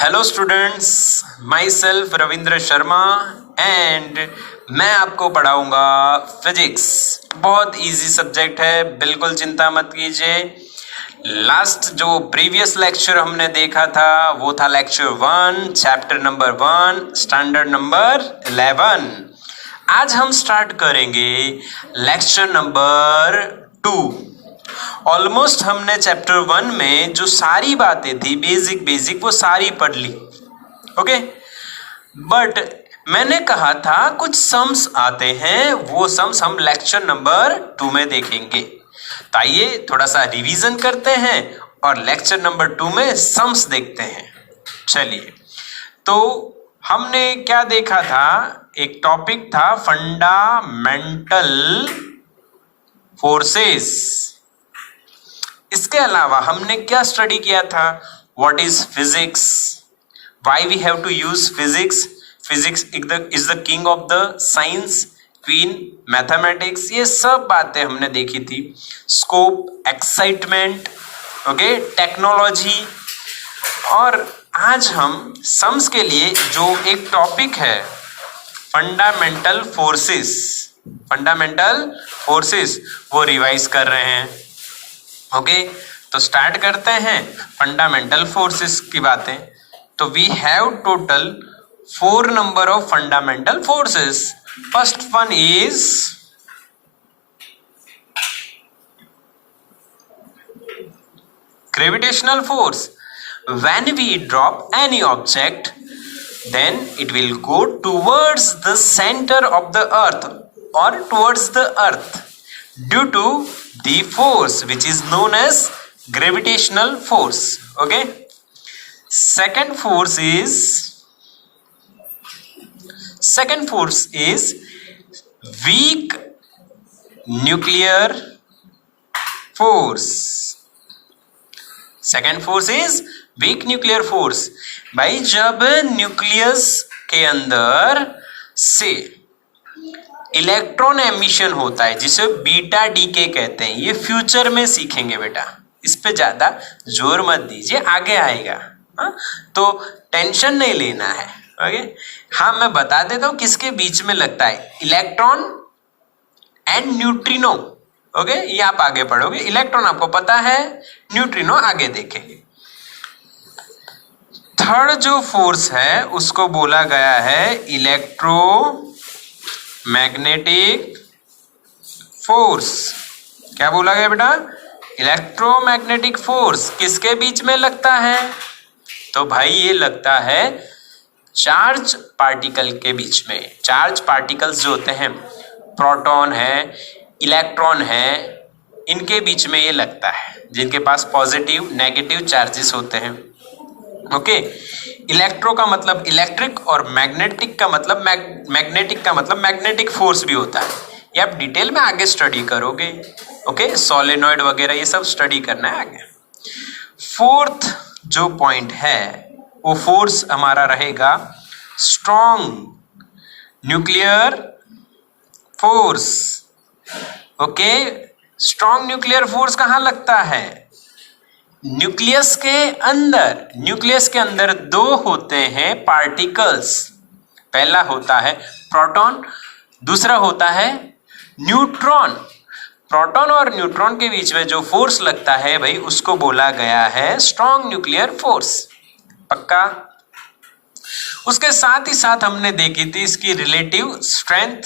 Hello students, my self Ravindra Sharma and मैं आपको पढ़ाऊंगा फिजिक्स। बहुत इजी सब्जेक्ट है, बिल्कुल चिंता मत कीजिए। लास्ट जो प्रीवियस लेक्चर हमने देखा था वो था lecture 1, chapter number 1, standard number 11। आज हम स्टार्ट करेंगे लेक्चर नंबर 2। ऑलमोस्ट हमने चैप्टर 1 में जो सारी बातें थी बेसिक वो सारी पढ़ ली। ओके, बट मैंने कहा था कुछ सम्स आते हैं, वो सम्स हम लेक्चर नंबर 2 में देखेंगे। तो आइए थोड़ा सा रिवीजन करते हैं और लेक्चर नंबर 2 में सम्स देखते हैं। चलिए, तो हमने क्या देखा था, एक टॉपिक था फंडामेंटल फोर्सेस। इसके अलावा हमने क्या स्टडी किया था, what is physics, why we have to use physics, physics is the king of the science, queen mathematics, ये सब बातें हमने देखी थी। Scope, excitement, okay, technology. और आज हम सम्स के लिए जो एक टॉपिक है फंडामेंटल फोर्सेस वो रिवाइज कर रहे हैं। ओके, तो स्टार्ट करते हैं फंडामेंटल फोर्सेस की बातें। तो we have total 4 number of fundamental forces. First one is gravitational force. When we drop any object, then it will go towards the center of the earth or towards the earth due to the force which is known as gravitational force. Okay, second force is weak nuclear force. Second force is weak nuclear force. भाई, जब nucleus के अंदर से electron emission होता है जिसे beta decay कहते हैं, ये फ्यूचर में सीखेंगे बेटा, इस पे ज्यादा जोर मत दीजिए, आगे आएगा। तो टेंशन नहीं लेना है। ओके, हाँ, मैं बता देता हूं किसके बीच में लगता है, इलेक्ट्रॉन एंड न्यूट्रिनो। ओके, ये आप आगे पढ़ोगे। इलेक्ट्रॉन आपको पता है, न्यूट्रिनो आगे देखेंगे। थर्ड जो फोर्स है उसको बोला गया है इलेक्ट्रोमैग्नेटिक फोर्स। क्या बोला गया बेटा? इलेक्ट्रोमैग्नेटिक फोर्स किसके बीच में लगता है? तो भाई ये लगता है चार्ज पार्टिकल के बीच में। चार्ज पार्टिकल्स जो होते हैं, प्रोटॉन है, इलेक्ट्रॉन है, इनके बीच में ये लगता है, जिनके पास पॉजिटिव नेगेटिव चार्जेस होते हैं। ओके, इलेक्ट्रो का मतलब इलेक्ट्रिक और मैग्नेटिक का मतलब मैग्नेटिक फोर्स भी होता है। ये आप डिटेल में आगे स्टडी करोगे। ओके, सोलेनॉइड वगैरह ये सब स्टडी करना है आगे। फोर्थ जो पॉइंट है वो फोर्स हमारा रहेगा strong nuclear force. Okay, strong nuclear force कहां लगता है? न्यूक्लियस के अंदर। न्यूक्लियस के अंदर 2 होते हैं पार्टिकल्स। पहला होता है प्रोटॉन, दूसरा होता है न्यूट्रॉन। प्रोटॉन और न्यूट्रॉन के बीच में जो फोर्स लगता है भाई, उसको बोला गया है स्ट्रॉन्ग न्यूक्लियर फोर्स। पक्का? उसके साथ ही साथ हमने देखी थी इसकी रिलेटिव स्ट्रेंथ।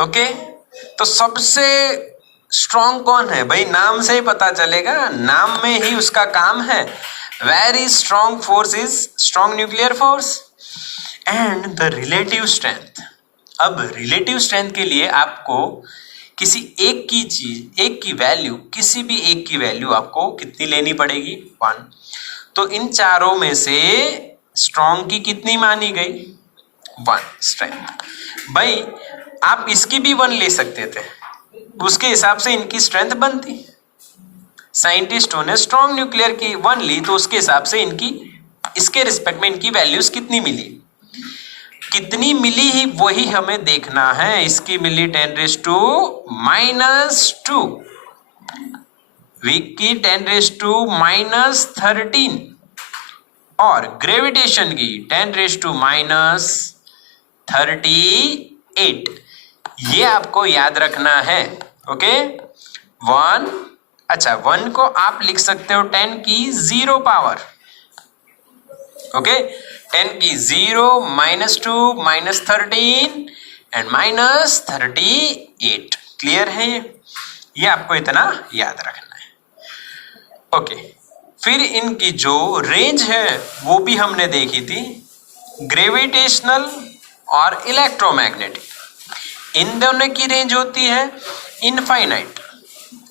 ओके, तो सबसे स्ट्रॉन्ग कौन है भाई? नाम से ही पता चलेगा, नाम में ही उसका काम है। Very strong force is strong nuclear force. And the relative strength. अब रिलेटिव स्ट्रेंथ के लिए आपको किसी एक की चीज, एक की वैल्यू, किसी भी एक की वैल्यू आपको कितनी लेनी पड़ेगी? 1। तो इन चारों में से स्ट्रॉन्ग की कितनी मानी गई? 1 स्ट्रेंथ। भाई, आप इसकी भी 1 ले सकते थे, उसके हिसाब से इनकी स्ट्रेंथ बनती। साइंटिस्टों ने स्ट्रॉन्ग न्यूक्लियर की 1 ली, तो उसके हिसाब से इनकी, इसके रिस्पेक्ट में इनकी वैल्यूज कितनी मिली, ही वही हमें देखना है। इसकी मिली 10⁻⁻²। वीक की 10⁻⁻13 और ग्रेविटेशन की 10⁻38। ये आपको याद रखना है। ओके, 1, अच्छा 1 को आप लिख सकते हो 10 की 0 पावर। ओके, 10 की 0 -2 -13 एंड -38। क्लियर है ये आपको इतना याद रखना है। ओके, फिर इनकी जो रेंज है वो भी हमने देखी थी, ग्रेविटेशनल और इलेक्ट्रोमैग्नेटिक। इन दोनों की रेंज होती है इनफाइनाइट,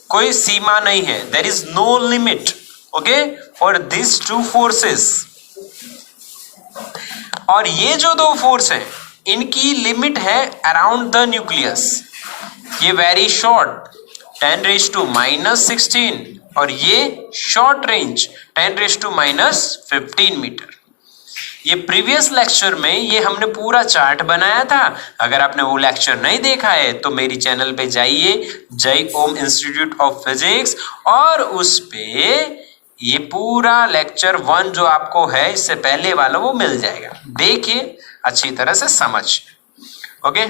कोई सीमा नहीं है, there is no limit. Okay, for this two forces. और ये जो दो फोर्स हैं इनकी लिमिट है अराउंड द न्यूक्लियस। ये वेरी शॉर्ट 10⁻⁻16 और ये शॉर्ट रेंज 10⁻⁻15 मीटर। ये प्रीवियस लेक्चर में ये हमने पूरा चार्ट बनाया था। अगर आपने वो लेक्चर नहीं देखा है तो मेरी चैनल पे जाइए, जय ओम इंस्टीट्यूट ऑफ फिजिक्स, और उस पे ये पूरा लेक्चर 1 जो आपको है इससे पहले वाला वो मिल जाएगा। देखिए अच्छी तरह से समझ। ओके,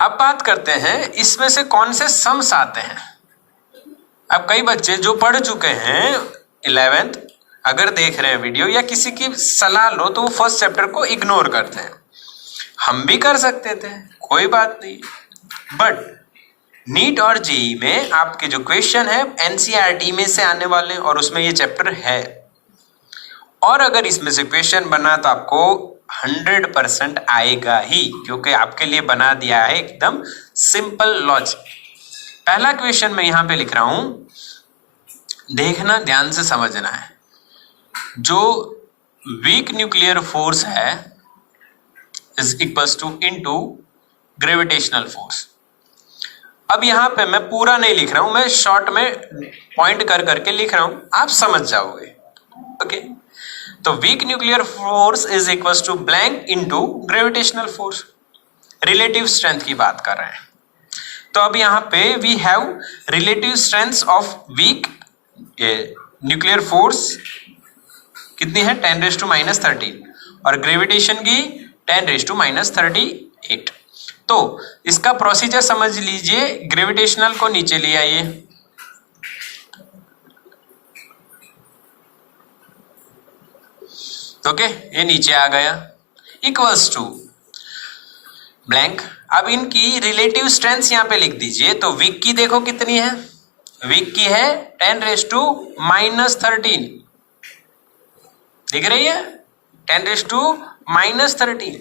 अब बात करते हैं इसमें से कौन से सम्स आते हैं। अब कई बच्चे जो पढ़ चुके हैं 11th अगर देख रहे हैं वीडियो या किसी की सलाह लो तो वो फर्स्ट चैप्टर को इग्नोर करते हैं। हम भी कर सकते थे, कोई बात नहीं, बट नीट और जेई में आपके जो क्वेश्चन है एनसीईआरटी में से आने वाले हैं और उसमें ये चैप्टर है। और अगर इसमें से क्वेश्चन बना तो आपको 100% आएगा ही, क्योंकि आपके लिए बना दिया है एकदम सिंपल लॉजिक। पहला क्वेश्चन मैं यहां पे लिख रहा हूं, देखना ध्यान से समझना है। जो वीक न्यूक्लियर फोर्स है is equals to into gravitational force. अब यहां पे मैं पूरा नहीं लिख रहा हूं, मैं शॉर्ट में पॉइंट कर करके लिख रहा हूं, आप समझ जाओगे। ओके, तो weak nuclear force is equals to blank into gravitational force. Relative strength की बात कर रहे हैं, तो अब यहां पे we have relative strength of weak nuclear force कितनी है 10⁻⁻13 और ग्रेविटेशन की 10⁻⁻38। तो इसका प्रोसीजर समझ लीजिए, ग्रेविटेशनल को नीचे ले आइए, ओके, ये नीचे आ गया, इक्वल्स टू ब्लैंक। अब इनकी रिलेटिव स्ट्रेंथ यहां पे लिख दीजिए। तो वीक की देखो कितनी है, वीक की है 10⁻⁻13, दिख रही है 10⁻⁻13,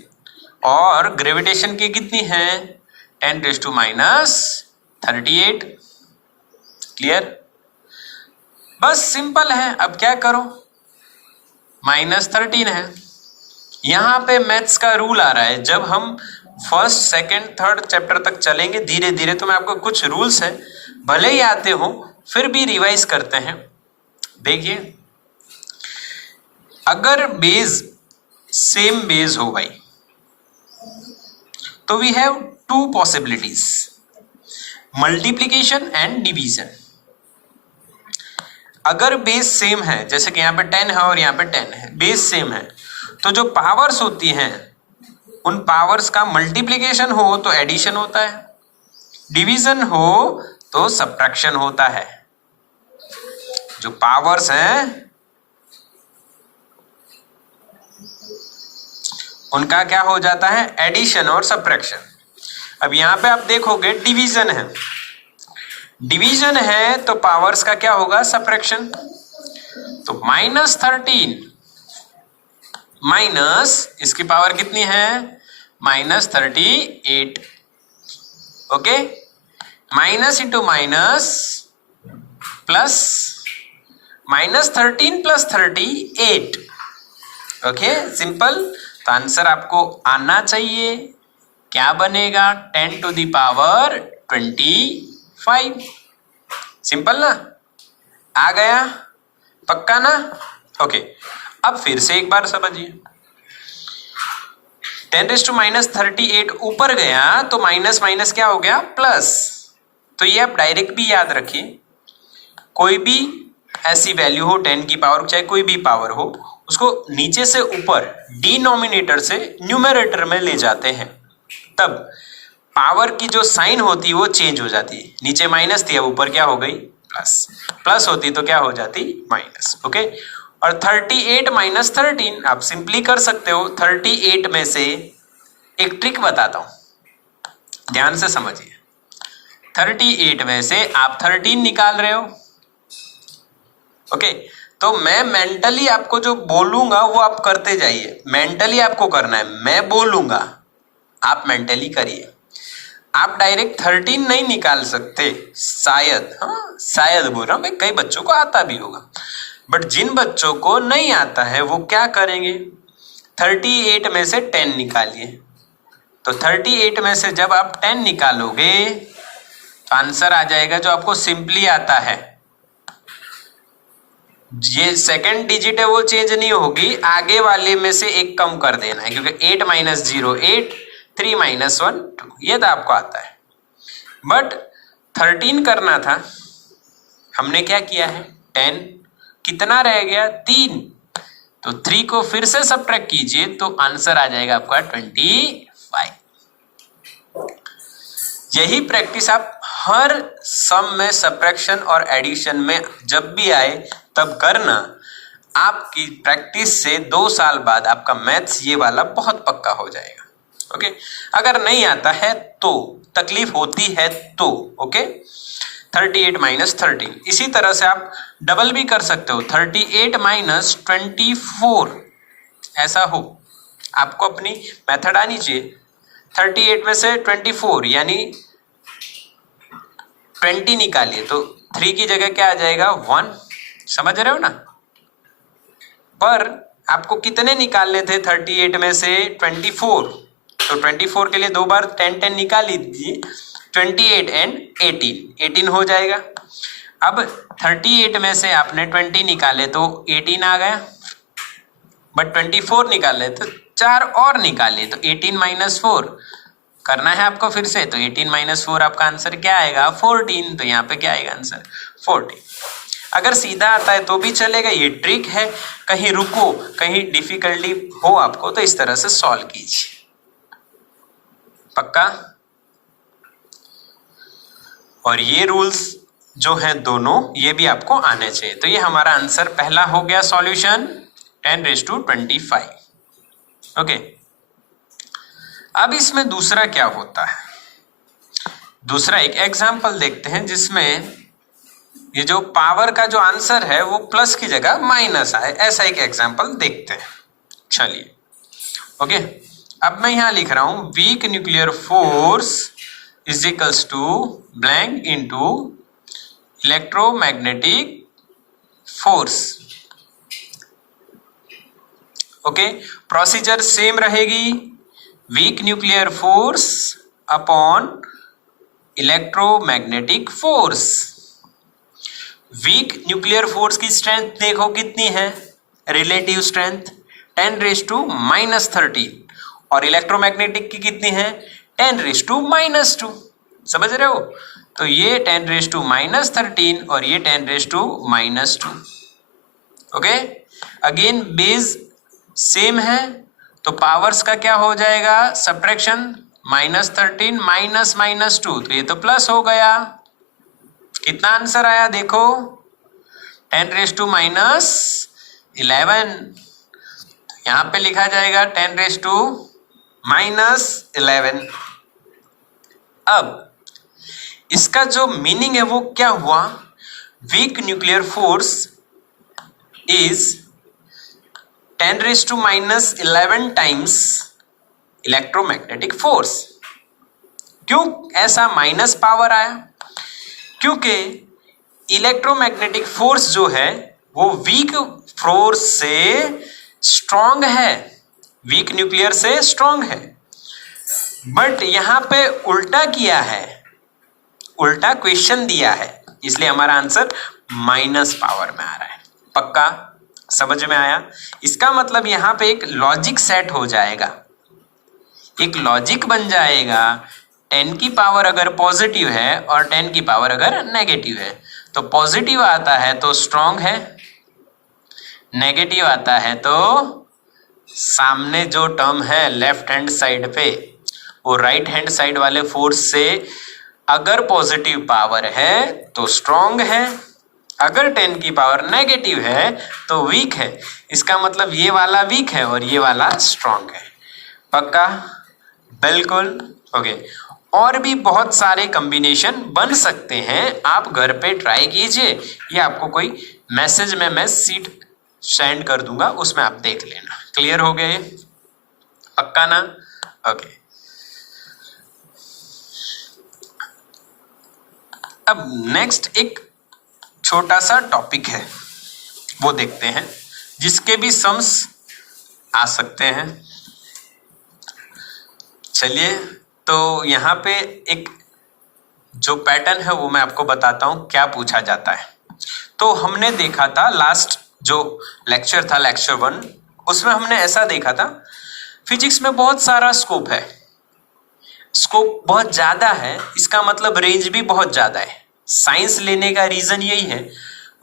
और ग्रेविटेशन की कितनी है 10⁻⁻38। क्लियर, बस सिंपल है। अब क्या करो, -13 है। यहां पे मैथ्स का रूल आ रहा है, जब हम फर्स्ट सेकंड थर्ड चैप्टर तक चलेंगे धीरे धीरे तो मैं आपको कुछ रूल्स है भले ही आते हो फिर भी रिवाइज करते हैं। देखिए, अगर बेस सेम बेस हो भाई तो we have 2 possibilities, multiplication and division. अगर बेस सेम है, जैसे कि यहां पे 10 है और यहां पे 10 है, बेस सेम है, तो जो पावर्स होती हैं उन पावर्स का मल्टीप्लीकेशन हो तो एडिशन होता है, डिवीजन हो तो सब्ट्रैक्शन होता है। जो पावर्स हैं उनका क्या हो जाता है, एडिशन और सब्ट्रैक्शन। अब यहां पे आप देखोगे डिवीजन है, डिवीजन है तो पावर्स का क्या होगा, सब्ट्रैक्शन। तो -13 माइनस इसकी पावर कितनी है -38। Okay, minus into minus plus, -13 + 38। Okay, simple. तो आंसर आपको आना चाहिए, क्या बनेगा 10⁻25। सिंपल ना, आ गया, पक्का ना। ओके, अब फिर से एक बार समझिए, 10⁻⁻38 ऊपर गया तो माइनस माइनस क्या हो गया, प्लस। तो ये आप डायरेक्ट भी याद रखिए, कोई भी ऐसी वैल्यू हो 10 की पावर, चाहे कोई भी पावर हो, उसको नीचे से ऊपर डिनोमिनेटर से न्यूमरेटर में ले जाते हैं, तब पावर की जो साइन होती है वो चेंज हो जाती है। नीचे माइनस थी, अब ऊपर क्या हो गई प्लस, प्लस होती तो क्या हो जाती माइनस। ओके, और 38 माइनस 13 आप सिंपली कर सकते हो। 38 में से एक ट्रिक बताता हूं, ध्यान से समझिए। 38 में से आप 13 निकाल रहे हो। ओके, तो मैं मेंटली आपको जो बोलूंगा वो आप करते जाइए। मेंटली आपको करना है, मैं बोलूंगा आप मेंटली करिए। आप डायरेक्ट 13 नहीं निकाल सकते, शायद, हाँ शायद बोल रहा हूं भाई, कई बच्चों को आता भी होगा, बट जिन बच्चों को नहीं आता है वो क्या करेंगे, 38 में से 10 निकालिए। तो 38 में से जब आप 10 निकालोगे तो आंसर आ जाएगा जो आपको सिंपली आता है। ये सेकंड डिजिट है वो चेंज नहीं होगी, आगे वाले में से एक कम कर देना है, क्योंकि 8 माइनस 0 8, 3 माइनस 1 2, ये तो आपको आता है। बट 13 करना था, हमने क्या किया है 10, कितना रह गया 3, तो 3 को फिर से सब्ट्रैक्ट कीजिए तो आंसर आ जाएगा आपका 25। यही प्रैक्टिस आप हर सम में, सब्ट्रैक्शन और एडिशन में जब भी आए तब करना। आपकी प्रैक्टिस से 2 साल बाद आपका मैथ्स ये वाला बहुत पक्का हो जाएगा। ओके, अगर नहीं आता है तो, तकलीफ होती है तो, ओके, 38 माइनस 13, इसी तरह से आप डबल भी कर सकते हो, 38 माइनस 24, ऐसा हो। आपको अपनी मेथड आनी चाहिए। 38 में से 24 यानी 20 निकालिए तो 3 की जगह क्या आ जाएगा 1, समझ रहे हो ना। पर आपको कितने निकालने थे 38 में से 24, तो 24 के लिए 2 बार 10 10 निकाल लीजिए, 28 एंड 18 हो जाएगा। अब 38 में से आपने 20 निकाले तो 18 आ गया, बट 24 निकाले तो 4 और निकाले तो 18 माइनस 4 करना है आपको फिर से, तो 18 माइनस 4 आपका आंसर क्या आएगा 14, तो यहाँ पे क्या आएगा आंसर 14। अगर सीधा आता है तो भी चलेगा, ये ट्रिक है। कहीं रुको, कहीं डिफिकल्टी हो आपको तो इस तरह से सॉल्व कीजिए, पक्का। और ये रूल्स जो हैं दोनों, ये भी आपको आने चाहिए। तो ये हमारा आंसर पहला हो गया सॉल्यूशन 10⁻25। ओके, अब इसमें दूसरा क्या होता है, दूसरा एक एग्जाम्पल देखते हैं जिसमें ये जो पावर का जो आंसर है वो प्लस की जगह माइनस आए, ऐसा एक एग्जाम्पल देखते हैं। चलिए, ओके, अब मैं यहां लिख रहा हूं weak nuclear force is equals to blank into electromagnetic force. Okay, procedure same रहेगी, weak nuclear force upon electromagnetic force. Weak nuclear force की स्ट्रेंथ देखो कितनी है, रिलेटिव स्ट्रेंथ 10⁻⁻13, और इलेक्ट्रोमैग्नेटिक की कितनी है 10⁻⁻2। समझ रहे हो, तो ये 10⁻⁻13 और ये 10⁻⁻2। ओके, अगेन बेस सेम है, तो पावर्स का क्या हो जाएगा सब्ट्रैक्शन, -13 माइनस -2, तो ये तो प्लस हो गया। कितना आंसर आया देखो 10⁻⁻11, यहां पे लिखा जाएगा 10⁻⁻11। अब इसका जो मीनिंग है वो क्या हुआ, week nuclear force is 10⁻⁻11 times electromagnetic force. क्यों ऐसा माइनस पावर आया, क्योंकि इलेक्ट्रोमैग्नेटिक फोर्स जो है वो वीक फोर्स से स्ट्रॉन्ग है, वीक न्यूक्लियर से स्ट्रॉन्ग है, बट यहां पे उल्टा किया है, उल्टा क्वेश्चन दिया है, इसलिए हमारा आंसर माइनस पावर में आ रहा है। पक्का समझ में आया। इसका मतलब यहां पे एक लॉजिक सेट हो जाएगा, एक लॉजिक बन जाएगा। 10 की पावर अगर पॉजिटिव है और 10 की पावर अगर नेगेटिव है तो पॉजिटिव आता है तो स्ट्रॉन्ग है, नेगेटिव आता है तो सामने जो टर्म है लेफ्ट हैंड साइड पे वो राइट हैंड साइड वाले फोर्स से अगर पॉजिटिव पावर है तो स्ट्रॉन्ग है, अगर 10 की पावर नेगेटिव है तो वीक है। इसका मतलब ये वाला वीक है और ये वाला स्ट्रॉन्ग है। पक्का? बिल्कुल। ओके, और भी बहुत सारे कॉम्बिनेशन बन सकते हैं, आप घर पे ट्राई कीजिए, ये आपको कोई मैसेज में मैं सीट सेंड कर दूंगा, उसमें आप देख लेना। क्लियर हो गए? पक्का ना? ओके, अब नेक्स्ट एक छोटा सा टॉपिक है वो देखते हैं, जिसके भी सम्स आ सकते हैं। चलिए, तो यहाँ पे एक जो पैटर्न है वो मैं आपको बताता हूँ क्या पूछा जाता है। तो हमने देखा था लास्ट जो लेक्चर था, लेक्चर 1, उसमें हमने ऐसा देखा था फिजिक्स में बहुत सारा स्कोप है, स्कोप बहुत ज्यादा है, इसका मतलब रेंज भी बहुत ज्यादा है। साइंस लेने का रीजन यही है,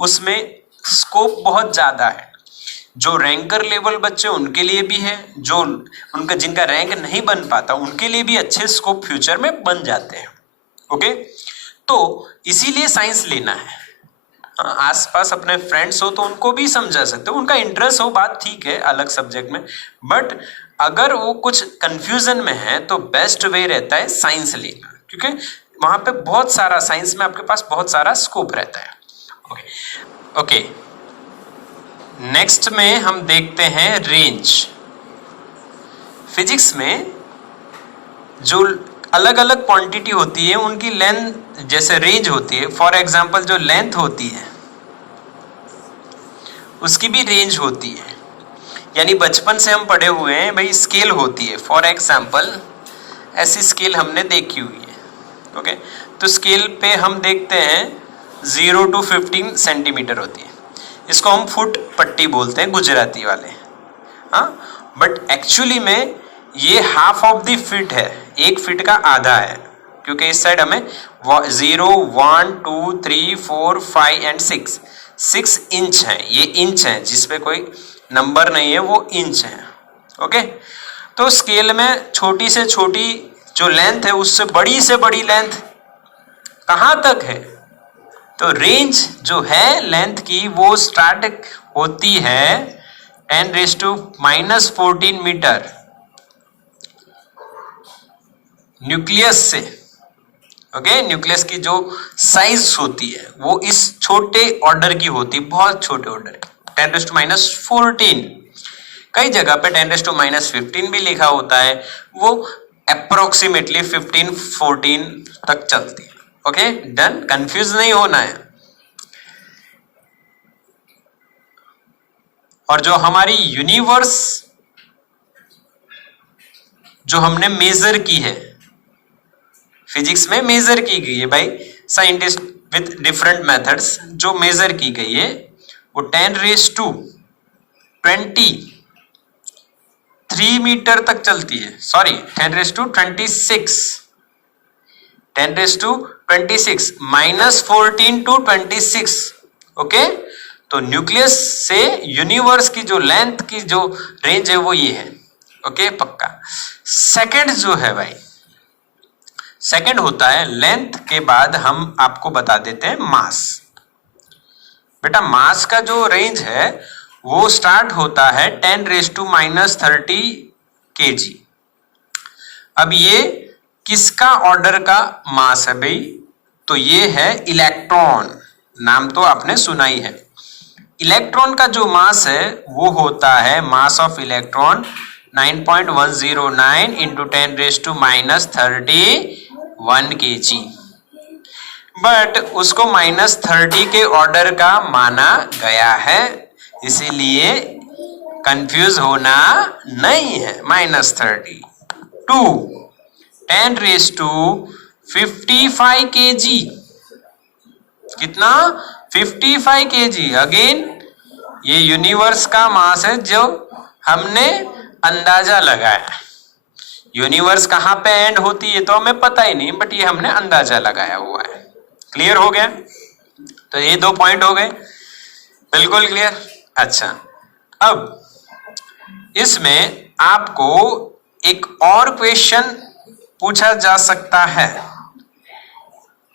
उसमें स्कोप बहुत ज्यादा है। जो रैंकर लेवल बच्चे उनके लिए भी है, जो उनका जिनका रैंक नहीं बन पाता उनके लिए भी अच्छे स्कोप फ्यूचर में बन जाते हैं। ओके, तो इसीलिए साइंस लेना है। आसपास अपने फ्रेंड्स हो तो उनको भी समझा सकते हो, उनका इंटरेस्ट हो, बात ठीक है अलग सब्जेक्ट में, बट अगर वो कुछ कंफ्यूजन में है तो बेस्ट वे रहता है साइंस लेना, क्योंकि वहां पे बहुत सारा साइंस में आपके पास बहुत सारा स्कोप रहता है। ओके, नेक्स्ट में हम देखते हैं रेंज। फिजिक्स में जो अलग अलग क्वांटिटी होती है उनकी लेंथ जैसे रेंज होती है, फॉर एग्जांपल जो लेंथ होती है उसकी भी रेंज होती है। यानी बचपन से हम पढ़े हुए हैं भाई, स्केल होती है, फॉर एग्जांपल ऐसी स्केल हमने देखी हुई है। ओके, तो स्केल पे हम देखते हैं 0 to 15 सेंटीमीटर होती है, इसको हम फुट पट्टी बोलते हैं गुजराती वाले। हाँ, बट एक्चुअली में ये हाफ ऑफ द फीट है, एक फीट का आधा है, क्योंकि इस साइड हमें 0, 1, 2, 3, 4, 5 एंड 6 इंच है, ये इंच है, जिसपे कोई नंबर नहीं है वो इंच है। ओके, तो स्केल में छोटी से छोटी जो लेंथ है उससे बड़ी से बड़ी लेंथ कहाँ तक है? तो रेंज जो है लेंथ की वो स्टार्ट होती है 10⁻⁻14 मीटर न्यूक्लियस से। ओके, न्यूक्लियस की जो साइज होती है वो इस छोटे ऑर्डर की होती है, बहुत छोटे ऑर्डर, 10⁻14। कई जगह पे 10⁻15 भी लिखा होता है, वो अप्रोक्सीमेटली 15-14 तक चलती है। ओके, डन, कंफ्यूज नहीं होना है। और जो हमारी यूनिवर्स जो हमने मेजर की है, फिजिक्स में मेजर की गई है भाई, साइंटिस्ट विथ डिफरेंट मेथड्स जो मेजर की गई है वो 10⁻23 मीटर तक चलती है। Sorry, 10⁻26 10⁻26 -14 to 26। ओके, तो न्यूक्लियस से यूनिवर्स की जो लेंथ की जो रेंज है वो ये है। ओके, पक्का। सेकंड जो है भाई, सेकंड होता है लेंथ के बाद हम आपको बता देते हैं मास। बेटा, मास का जो रेंज है वो स्टार्ट होता है 10⁻³ kg। अब ये किसका ऑर्डर का मास है भाई? तो ये है इलेक्ट्रॉन, नाम तो आपने सुना ही है। इलेक्ट्रॉन का जो मास है वो होता है mass of electron 9.109 into 10⁻31 kg, but उसको -30 के ऑर्डर का माना गया है, इसीलिए कंफ्यूज होना नहीं है। -30 टू 10⁻55 kg, कितना? 55 kg। अगेन ये यूनिवर्स का मास है जो हमने अंदाजा लगाया। यूनिवर्स कहाँ पे एंड होती है तो हमें पता ही नहीं, बट ये हमने अंदाजा लगाया हुआ है। क्लियर हो गया? तो ये 2 पॉइंट हो गए, बिल्कुल क्लियर। अच्छा, अब इसमें आपको एक और क्वेश्चन पूछा जा सकता है,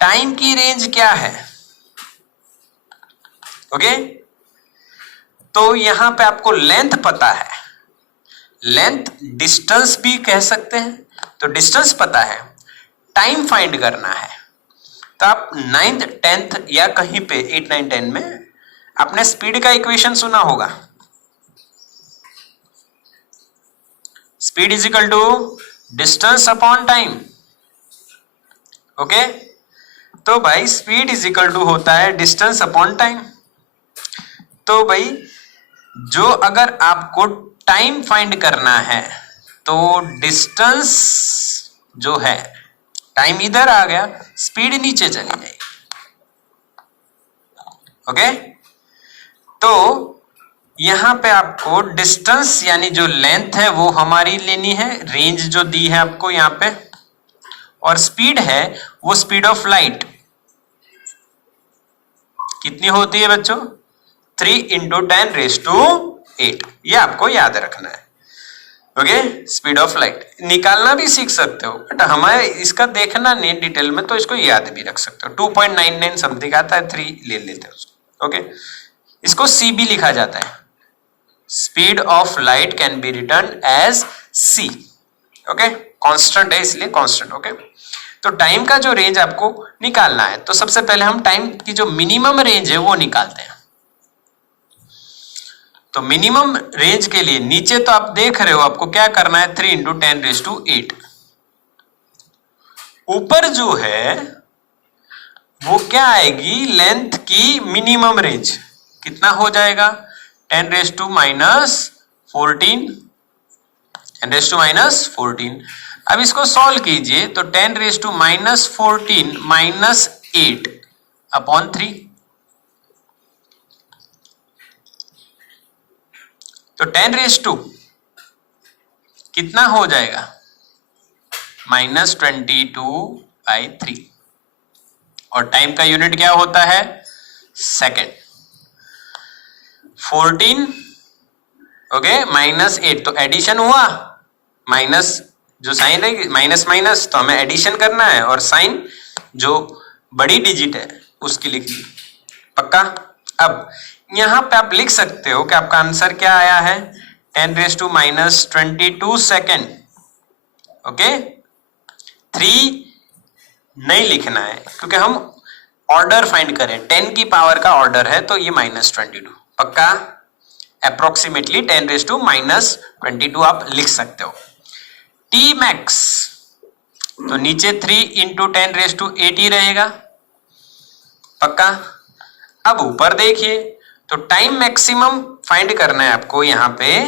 टाइम की रेंज क्या है। ओके, तो यहां पे आपको लेंथ पता है, लेंथ डिस्टेंस भी कह सकते हैं, तो डिस्टेंस पता है, टाइम फाइंड करना है। तो आप 9th 10th या कहीं पे 8 9 10 में आपने स्पीड का इक्वेशन सुना होगा, speed is equal to distance upon time. Okay, तो भाई स्पीड इज इक्वल टू होता है डिस्टेंस अपॉन टाइम। तो भाई जो अगर आपको टाइम फाइंड करना है तो डिस्टेंस जो है, टाइम इधर आ गया, स्पीड नीचे चली जाएगी। ओके, तो यहां पे आपको डिस्टेंस यानी जो लेंथ है वो हमारी लेनी है, रेंज जो दी है आपको यहां पे, और स्पीड है वो स्पीड ऑफ लाइट कितनी होती है बच्चों, 3 × 10⁸, ये आपको याद रखना है। ओके, स्पीड ऑफ लाइट निकालना भी सीख सकते हो, बट हमारे इसका देखना नहीं डिटेल में, तो इसको याद भी रख सकते हो। 2.99 समथिंग आता है, 3 ले लेते हैं उसको। ओके, इसको सी भी लिखा जाता है, speed of light can be written as C. Okay, constant है इसलिए कांस्टेंट। ओके, तो टाइम का जो रेंज आपको निकालना है, तो सबसे पहले हम टाइम की जो मिनिमम रेंज है वो निकालते हैं। तो मिनिमम रेंज के लिए नीचे तो आप देख रहे हो, आपको क्या करना है, 3 × 10⁸। ऊपर जो है वो क्या आएगी, लेंथ की मिनिमम रेंज कितना हो जाएगा, 10⁻⁻14, 10⁻⁻14। अब इसको सॉल्व कीजिए, तो 10⁻⁻14 -8/3, तो 10⁻² कितना हो जाएगा, -22/3, और टाइम का यूनिट क्या होता है, सेकेंड। 14 ओके -8, तो एडिशन हुआ, माइनस जो साइन रहेगी, माइनस माइनस, तो हमें एडिशन करना है, और साइन जो बड़ी डिजिट है उसकी लिखनी, पक्का। अब यहां पे आप लिख सकते हो कि आपका आंसर क्या आया है, 10⁻22 सेकेंड। ओके, 3 नहीं लिखना है क्योंकि हम ऑर्डर फाइंड करें, 10 की पावर का ऑर्डर है, तो ये -22 पक्का, अप्रोक्सीमेटली 10⁻22 आप लिख सकते हो। टी मैक्स तो नीचे 3 × 10⁸ ही रहेगा, पक्का। अब ऊपर देखिए, तो टाइम मैक्सिमम फाइंड करना है आपको यहां पे,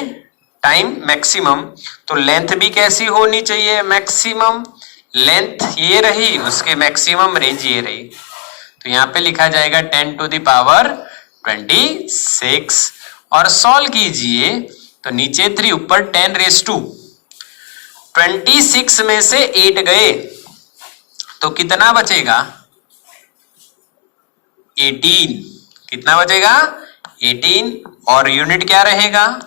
टाइम मैक्सिमम, तो लेंथ भी कैसी होनी चाहिए, मैक्सिमम लेंथ ये रही, उसके मैक्सिमम रेंज ये रही, तो यहां पे लिखा जाएगा 10⁻26, और सॉल्व कीजिए, तो नीचे 3 ऊपर 10⁻26 में से 8 गए, तो कितना बचेगा, 18, कितना बचेगा, 18, और यूनिट क्या रहेगा,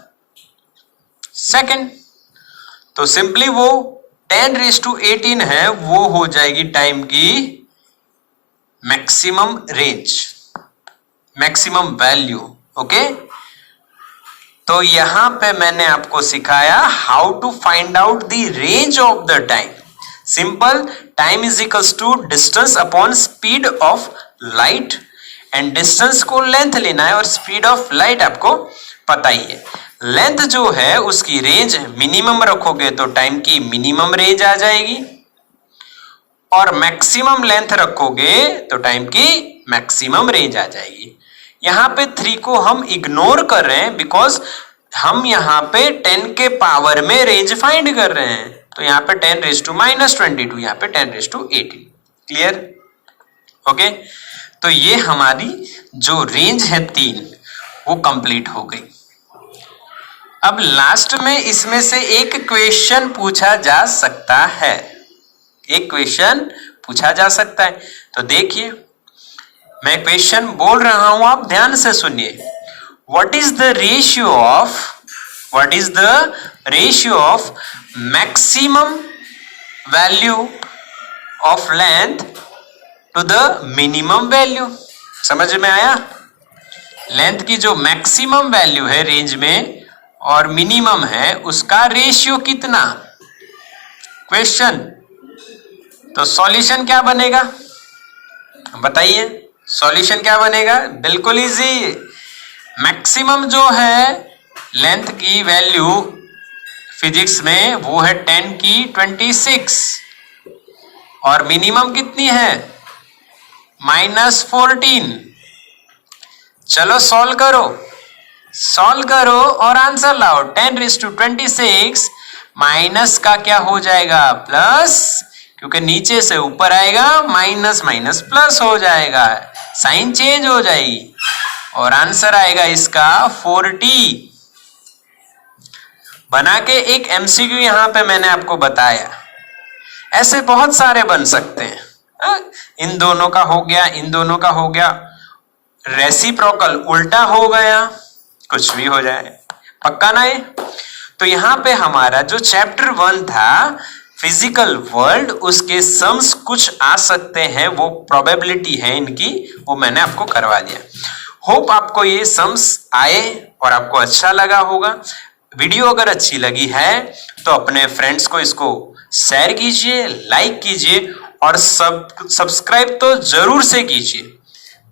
सेकेंड। तो सिंपली वो 10⁻18 है, वो हो जाएगी टाइम की maximum range, maximum value. Okay, तो यहां पे मैंने आपको सिखाया how to find out the range of the time. Simple, time is equals to distance upon speed of light, and distance को लेंथ लेना है, और स्पीड ऑफ लाइट आपको पता ही है। लेंथ जो है उसकी रेंज मिनिमम रखोगे तो टाइम की मिनिमम रेंज आ जाएगी, और मैक्सिमम लेंथ रखोगे तो टाइम की मैक्सिमम रेंज आ जाएगी। यहां पे 3 को हम इग्नोर कर रहे हैं, बिकॉज हम यहां पे 10 के पावर में रेंज फाइंड कर रहे हैं, तो यहां पे 10⁻22, यहां पे 10⁻18। क्लियर? ओके, तो ये हमारी जो रेंज है 3 वो कंप्लीट हो गई। अब लास्ट में इसमें से एक क्वेश्चन पूछा जा सकता है, एक क्वेश्चन पूछा जा सकता है। तो देखिए, मैं क्वेश्चन बोल रहा हूं, आप ध्यान से सुनिए। What is the ratio of maximum value of length to the minimum value? समझ में आया? लेंथ की जो मैक्सिमम वैल्यू है रेंज में और मिनिमम है, उसका रेशियो कितना? क्वेश्चन। तो सॉल्यूशन क्या बनेगा बताइए? सॉल्यूशन क्या बनेगा? बिल्कुल इजी। मैक्सिमम जो है लेंथ की वैल्यू फिजिक्स में वो है 10 की 26 और मिनिमम कितनी है? -14। चलो सॉल्व करो और आंसर लाओ। 10⁻26 माइनस का क्या हो जाएगा? प्लस, क्योंकि नीचे से ऊपर आएगा माइनस माइनस प्लस हो जाएगा, साइन चेंज हो जाएगी और आंसर आएगा इसका 40। बना के एक एमसीक्यू यहां पे मैंने आपको बताया। ऐसे बहुत सारे बन सकते हैं। इन दोनों का हो गया, इन दोनों का हो गया, रेसिप्रोकल उल्टा हो गया, कुछ भी हो जाए, पक्का ना ये? तो यहाँ पे हमारा जो चैप्टर 1 था फिजिकल वर्ल्ड, उसके सम्स कुछ आ सकते हैं, वो प्रोबेबिलिटी है इनकी, वो मैंने आपको करवा दिया। होप आपको ये सम्स आए और आपको अच्छा लगा होगा। वीडियो अगर अच्छी लगी है तो अपने फ्रेंड्स को इसको शेयर कीजिए, लाइक कीजिए और सब्सक्राइब तो जरूर से कीजिए,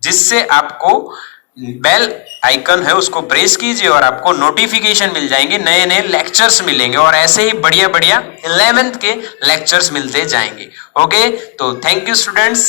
जिससे आपको बेल आइकन है उसको प्रेस कीजिए और आपको नोटिफिकेशन मिल जाएंगे, नए नए लेक्चर्स मिलेंगे और ऐसे ही बढ़िया बढ़िया 11th के लेक्चर्स मिलते जाएंगे। ओके, तो थैंक यू स्टूडेंट्स।